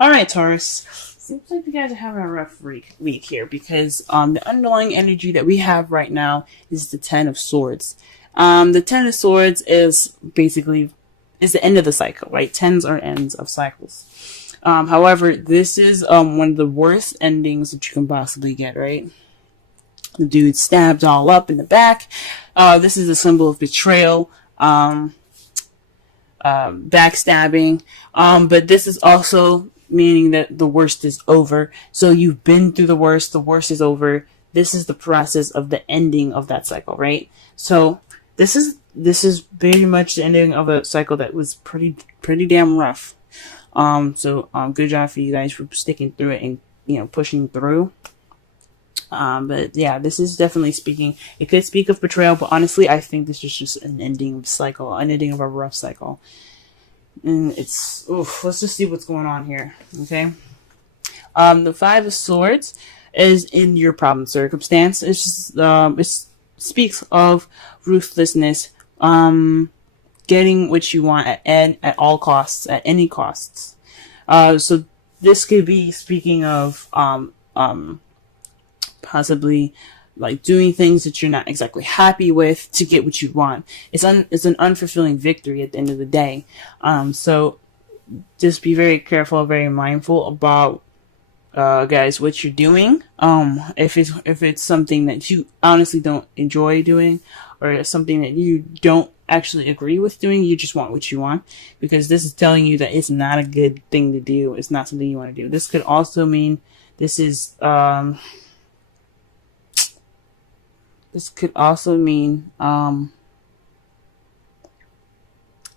All right, Taurus. Seems like you guys are having a rough week here because the underlying energy that we have right now is the Ten of Swords. The Ten of Swords is basically is the end of the cycle, right? Tens are ends of cycles. However, this is one of the worst endings that you can possibly get, right? The dude stabbed all up in the back. This is a symbol of betrayal. Backstabbing. But this is also meaning that the worst is over. So you've been through the worst is over. This is the process of the ending of that cycle, right? So this is very much the ending of a cycle that was pretty damn rough. Good job for you guys for sticking through it and, pushing through. But yeah, this is definitely speaking. It could speak of betrayal, but honestly, I think this is just an ending of cycle, an ending of a rough cycle. And let's just see what's going on here. Okay. The Five of Swords is in your problem circumstance. It's just, it speaks of ruthlessness, getting what you want at all costs, at any costs. So this could be speaking of, possibly like doing things that you're not exactly happy with to get what you want. It's an unfulfilling victory at the end of the day. So just be very careful, very mindful about, guys, what you're doing. If it's something that you honestly don't enjoy doing, or it's something that you don't actually agree with doing, you just want what you want, because this is telling you that it's not a good thing to do. It's not something you want to do. This could also mean this could also mean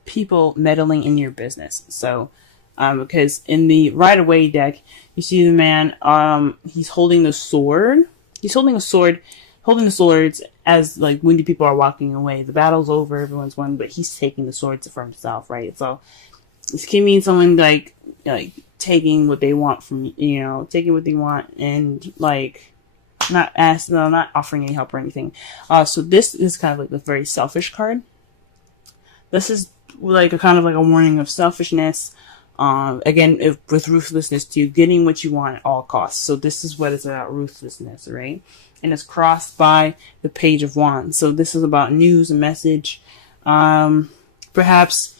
people meddling in your business. So, because in the Right Away deck, you see the man, he's holding the sword. He's holding the swords as like when people are walking away. The battle's over, everyone's won, but he's taking the swords for himself, right? So this can mean someone like taking what they want from, taking what they want and like not offering any help or anything. So this is kind of like the very selfish card. This is like a kind of like a warning of selfishness. Again, with ruthlessness too, getting what you want at all costs. So this is what it's about, ruthlessness, right? And it's crossed by the Page of Wands. So this is about news and message. Perhaps,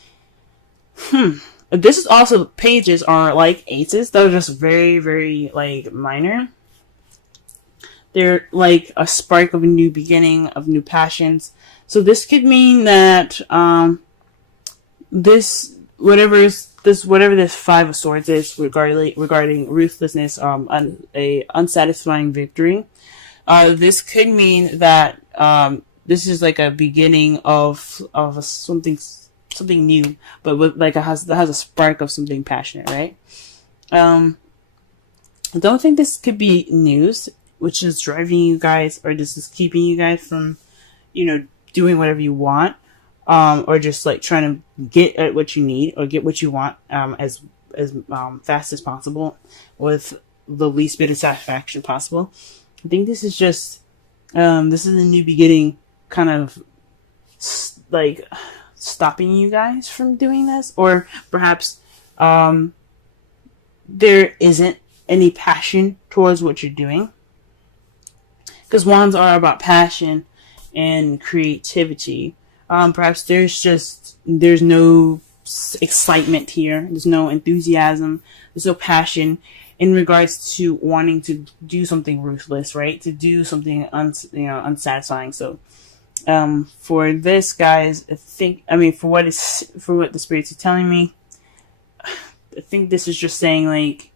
this is also, pages are like aces. They're just very, very like minor. They're like a spark of a new beginning, of new passions. So this could mean that whatever this Five of Swords is regarding ruthlessness, a unsatisfying victory. This could mean that this is like a beginning of something new, but with that has a spark of something passionate, right? I don't think this could be news, which is driving you guys, or this is keeping you guys from, doing whatever you want, or just like trying to get at what you need or get what you want, as fast as possible with the least bit of satisfaction possible. I think this is just, this is a new beginning, kind of like stopping you guys from doing this, or perhaps, there isn't any passion towards what you're doing. Because wands are about passion and creativity. Perhaps there's no excitement here. There's no enthusiasm. There's no passion in regards to wanting to do something ruthless, right? To do something unsatisfying. So, for this, guys, for what the spirits are telling me, I think this is just saying like,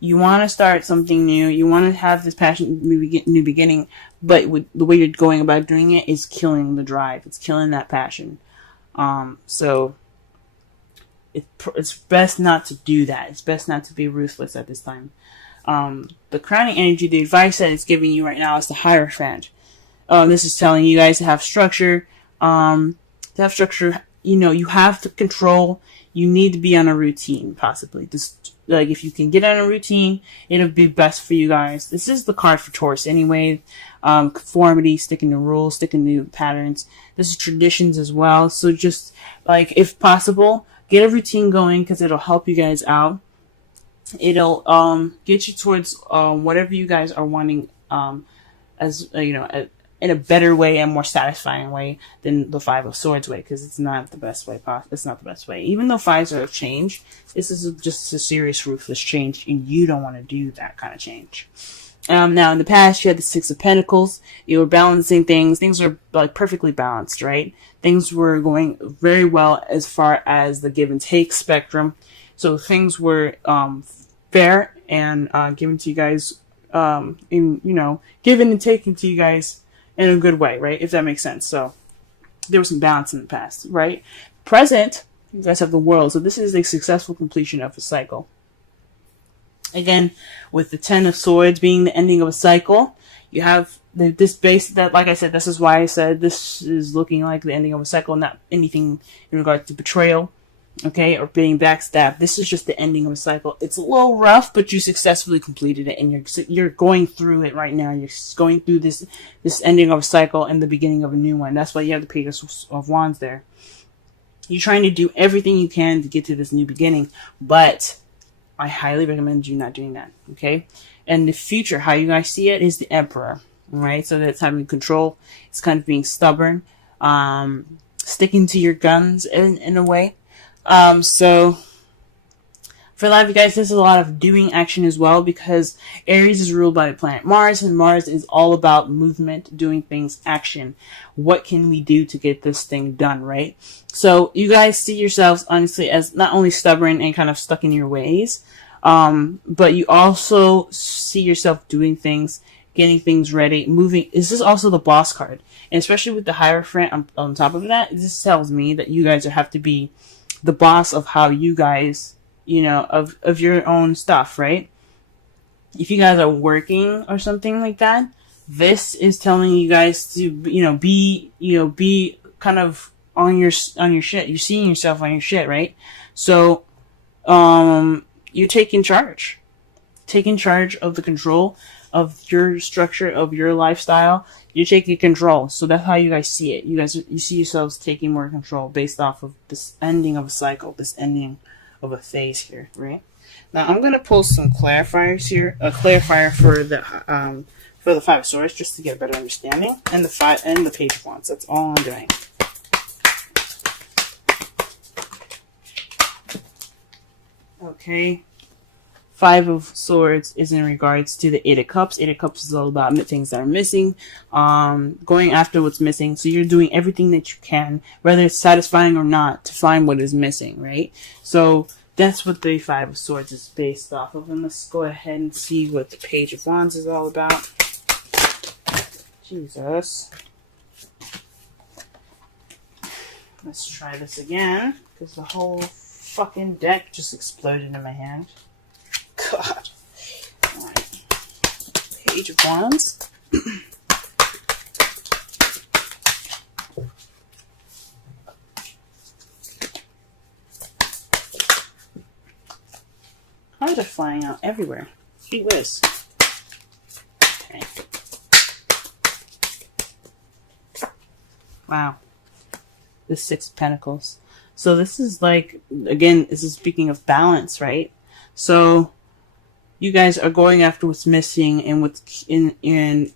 you want to start something new. You want to have this passion, new beginning, but the way you're going about doing it is killing the drive. It's killing that passion. So it's best not to do that. It's best not to be ruthless at this time. The crowning energy, the advice that it's giving you right now is the Hierophant. This is telling you guys to have structure. you know, you have to control. You need to be on a routine, possibly. Just like if you can get on a routine, it'll be best for you guys. This is the card for Taurus anyway. Conformity, sticking to rules, sticking to patterns. This is traditions as well. So just like if possible, get a routine going because it'll help you guys out. It'll get you towards whatever you guys are wanting as you know, in a better way and more satisfying way than the Five of Swords way, because it's not the best way. It's not the best way. Even though fives are a change, this is just a serious, ruthless change, and you don't want to do that kind of change. Now, in the past, you had the Six of Pentacles. You were balancing things. Things were like perfectly balanced, right? Things were going very well as far as the give and take spectrum. So things were fair and given to you guys, given and taken to you guys in a good way, right? If that makes sense. So there was some balance in the past, right? Present, you guys have the World. So this is a successful completion of a cycle. Again, with the Ten of Swords being the ending of a cycle, you have this base that, like I said, this is why I said this is looking like the ending of a cycle, not anything in regard to betrayal, okay, or being backstabbed. This is just the ending of a cycle. It's a little rough, but you successfully completed it, and you're going through it right now. You're going through this ending of a cycle and the beginning of a new one. That's why you have the Page of Wands there. You're trying to do everything you can to get to this new beginning, but I highly recommend you not doing that, okay? And the future, how you guys see it, is the Emperor, right? So that's having control. It's kind of being stubborn, sticking to your guns in a way. So for a lot of you guys, this is a lot of doing action as well, because Aries is ruled by the planet Mars, and Mars is all about movement, doing things, action. What can we do to get this thing done, right? So you guys see yourselves, honestly, as not only stubborn and kind of stuck in your ways, but you also see yourself doing things, getting things ready, moving. This is also the Boss card. And especially with the Hierophant on top of that, this tells me that you guys have to be the boss of how you guys, of your own stuff, right? If you guys are working or something like that, this is telling you guys to, be kind of on your shit. You're seeing yourself on your shit, right? So, you're taking charge of the control of your structure, of your lifestyle. You're taking control. So that's how you guys see it. You see yourselves taking more control based off of this ending of a cycle, this ending of a phase here, right? Now I'm gonna pull some clarifiers here, a clarifier for the Five of Swords, just to get a better understanding, and the Page of Wands. That's all I'm doing. Okay. Five of Swords is in regards to the Eight of Cups. Eight of Cups is all about things that are missing, going after what's missing. So you're doing everything that you can, whether it's satisfying or not, to find what is missing, right? So that's what the Five of Swords is based off of. And let's go ahead and see what the Page of Wands is all about. Jesus. Let's try this again, because the whole fucking deck just exploded in my hand. God. Alright. Page of Wands. Cards are flying out everywhere. Gee whiz. Okay. Wow. The Six of Pentacles. So this is like, again, this is speaking of balance, right? So you guys are going after what's missing, and what's it's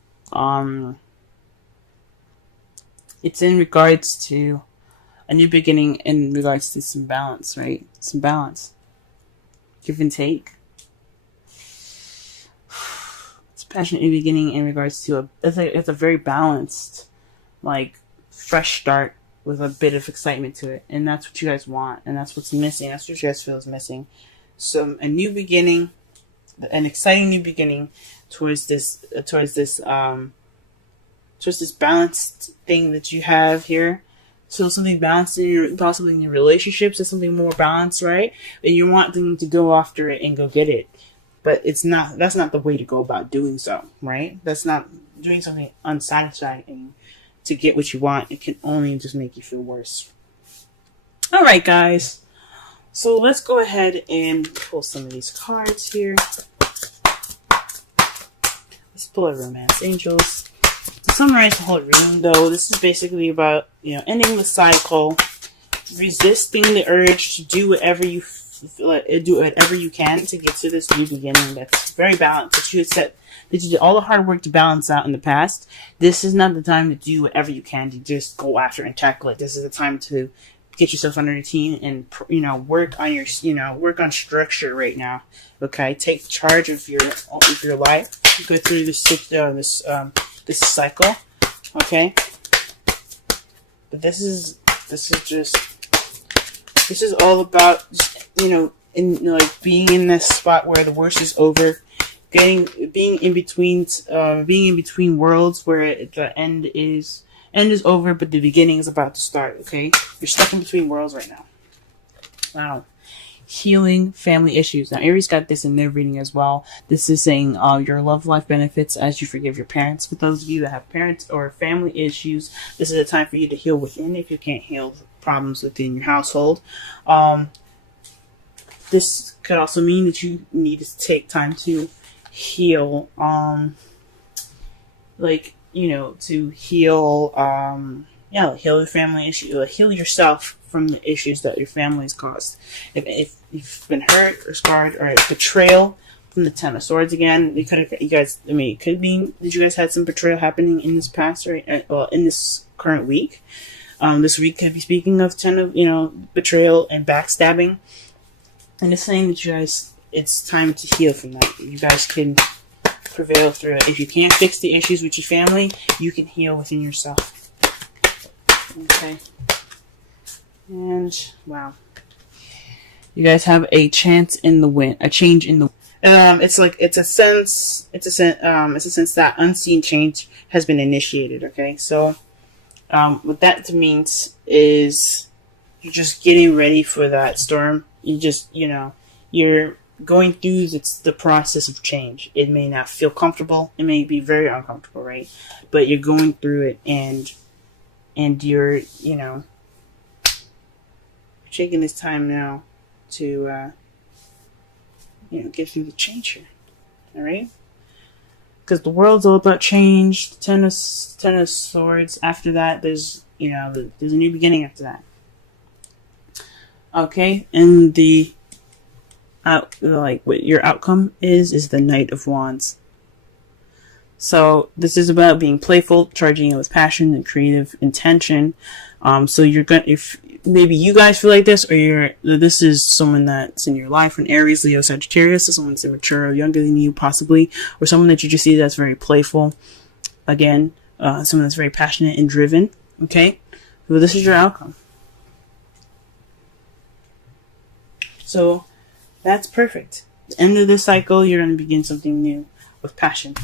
in regards to a new beginning, in regards to some balance, right? Some balance. Give and take. It's a passionate new beginning in regards to it's a very balanced, like, fresh start with a bit of excitement to it. And that's what you guys want, and that's what's missing. That's what you guys feel is missing. So a new beginning, an exciting new beginning towards this balanced thing that you have here. So something balanced possibly in your relationships, is something more balanced, right? And you want them to go after it and go get it. But that's not the way to go about doing so, right? That's not doing something unsatisfying to get what you want. It can only just make you feel worse. All right, guys. So let's go ahead and pull some of these cards here. Let's pull a Romance Angels. To summarize the whole reading, though, this is basically about, ending the cycle, resisting the urge to do whatever you can to get to this new beginning that's very balanced. That you did all the hard work to balance out in the past. This is not the time to do whatever you can to just go after and tackle it. This is the time to get yourself on a routine and work on work on structure right now. Okay, take charge of your life. Go through this cycle. Okay, but this is all about being in this spot where the worst is over, being in between worlds where the end is over, but the beginning is about to start. Okay, you're stuck in between worlds right now. Wow. Healing family issues. Now, Aries got this in their reading as well. This is saying your love life benefits as you forgive your parents. For those of you that have parents or family issues, this is a time for you to heal within if you can't heal problems within your household. This could also mean that you need to take time to heal, to heal, heal the family issue, heal yourself from the issues that your family's caused. If you've been hurt or scarred or betrayal from the Ten of Swords again, it could mean that you guys had some betrayal happening in this past in this current week. This week could be speaking of betrayal and backstabbing, and it's saying that you guys, it's time to heal from that. You guys can prevail through it. If you can't fix the issues with your family, you can heal within yourself. Okay. And wow, you guys have a chance in the wind, a change in the. It's a sense that unseen change has been initiated. Okay, so what that means is you're just getting ready for that storm. You're going through the process of change. It may not feel comfortable. It may be very uncomfortable, right? But you're going through it, and you're taking this time now to get through the change here. All right, because the world's all about change. The Ten of Swords. After that, there's a new beginning after that. Okay, and what your outcome is the Knight of Wands. So this is about being playful, charging it with passion and creative intention. So you're gonna, if maybe you guys feel like this, or this is someone that's in your life, an Aries, Leo, Sagittarius, so someone that's immature or younger than you possibly, or someone that you just see that's very playful. Again, someone that's very passionate and driven. Okay, well, this is your outcome. So that's perfect. At the end of this cycle, you're going to begin something new with passion.